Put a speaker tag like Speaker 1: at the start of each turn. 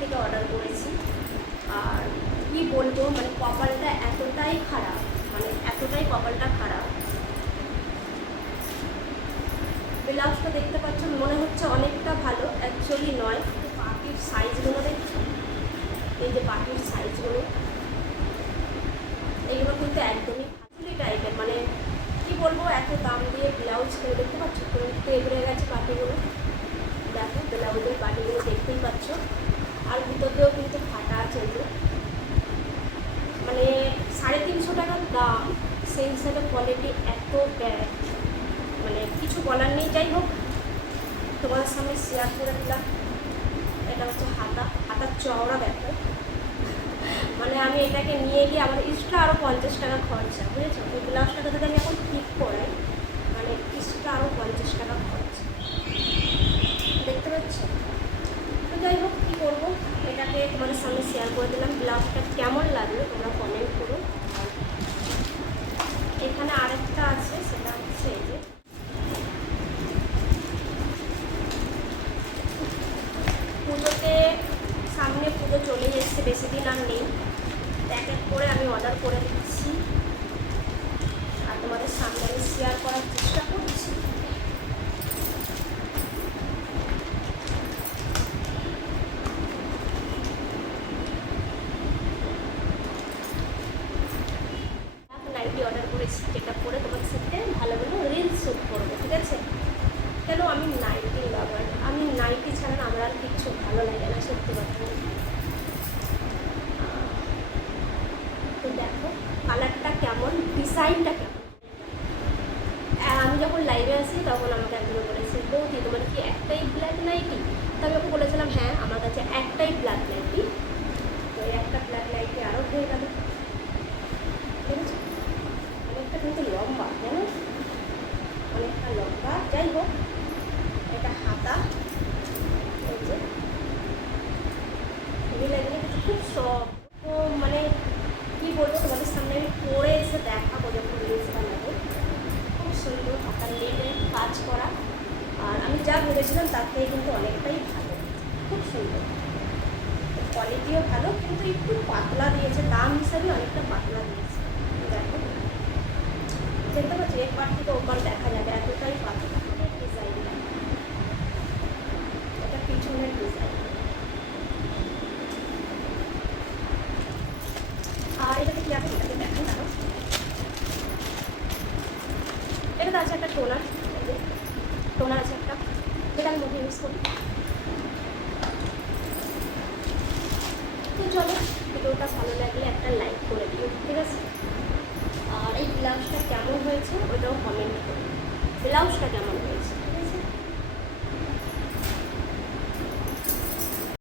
Speaker 1: থেকে অর্ডার করেছি। আর কি বলব মানে কপালটা এতটাই খারাপ মানে এতটাই কপালটা খারাপ। ব্লাউজটা দেখতে পাচ্ছেন মনে হচ্ছে অনেকটা ভালো অ্যাকচুয়ালি নয় পাটির সাইজগুলো দেখছ? এই যে পাটির সাইজগুলো এগুলো কিন্তু একদমই ফাজলি টাইপের মানে কি বলব, এত দাম দিয়ে ব্লাউজ কিনে, দেখতে পাচ্ছ? পুরো তেবড়ে গেছে পাটিগুলো ব্লাউজের পাটিগুলো দেখতেই পাচ্ছ। আর ভিতর দিয়েও কিন্তু ফাটা আছে মানে সাড়ে তিনশো টাকার দাম, সেই হিসাবে কোয়ালিটি এত ব্যাড মানে কিছু বলার নেই, যাই হোক। তোমাদের সামনে শেয়ার করে দিলাম। এটা হচ্ছে হাতা। হাতার চওড়া দেখো। মানে আমি এটাকে নিয়ে গিয়ে আমার এক্সট্রা আরও পঞ্চাশ টাকা খরচা, বুঝেছ ওই ব্লাউজটাকে যদি আমি এখন ঠিক করাই মানে এক্সট্রা আরও পঞ্চাশ টাকা খরচা দেখতে পাচ্ছ তো যাই হোক কী করব এটাকে তোমাদের সামনে শেয়ার করে দিলাম। ব্লাউজটা কেমন লাগল তোমরা কমেন্ট করো। এখানে আরেকটা আছে, সেটা হচ্ছে এই যে। পুজোতে সামনে পুজো চলে এসছে, বেশি দিন আর নেই। এক এক করে আমি অর্ডার করে দিচ্ছি। আর তোমাদের সামনে আমি শেয়ার করার চেষ্টা করছি নাইটি অর্ডার করেছি যেটা পরে তোমার সাথে ভালো ভালো রিলস শ্যুট করব, ঠিক আছে? কেন? আমি নাইটি লাভার আমি নাইটি ছাড়া আমার আর কিচ্ছু ভালো লাগে না, সত্যি কথা তো দেখো কালারটা কেমন ডিজাইনটা কেমন? আমি যখন লাইভে আসি তখন আমাকে একজন বলেছে, বৌদি, তোমার কি একটাই ব্ল্যাক নাইটি তো আমি ওকে বলেছিলাম হ্যাঁ আমার কাছে একটাই ব্ল্যাক নাইটি তো এই একটা ব্ল্যাক নাইটি আরও হয়ে গেল ঠিক আছে অনেকটা কিন্তু লম্বা জানো অনেকটা লম্বা যাই হোক এটা হাতা এই যে হেভি লাগলে খুব সব। মানে কি বলব, তোমাদের সামনে আমি পরে এসে দেখাবো যখন রিলস বানাবো। খুব সুন্দর হাতার লেগে কাজ করা। আর আমি যা ভেবেছিলাম তার থেকে কিন্তু অনেকটাই ভালো। খুব সুন্দর। কোয়ালিটিও ভালো, কিন্তু একটু পাতলা দিয়েছে। দাম হিসাবে অনেকটা পাতলা দিয়েছে। দেখো। দেখতে পাচ্ছি এক পার থেকে ওপার দেখা যাবে এতটাই পাতলা ডিজাইনটা এটা পিছনের ডিজাইন আর এটাতে কি আছে এটাকে দেখেন দাঁড়াও এটাতে আছে একটা টোনার টোনার আছে একটা। যেটা আমি মুখে ইউজ করি। তো চলো, ভিডিওটা ভালো লাগলে একটা লাইক করে দিও, ঠিক আছে? আর এই ব্লাউজটা কেমন হয়েছে ওইটাও কমেন্ট করো। ব্লাউজটা কেমন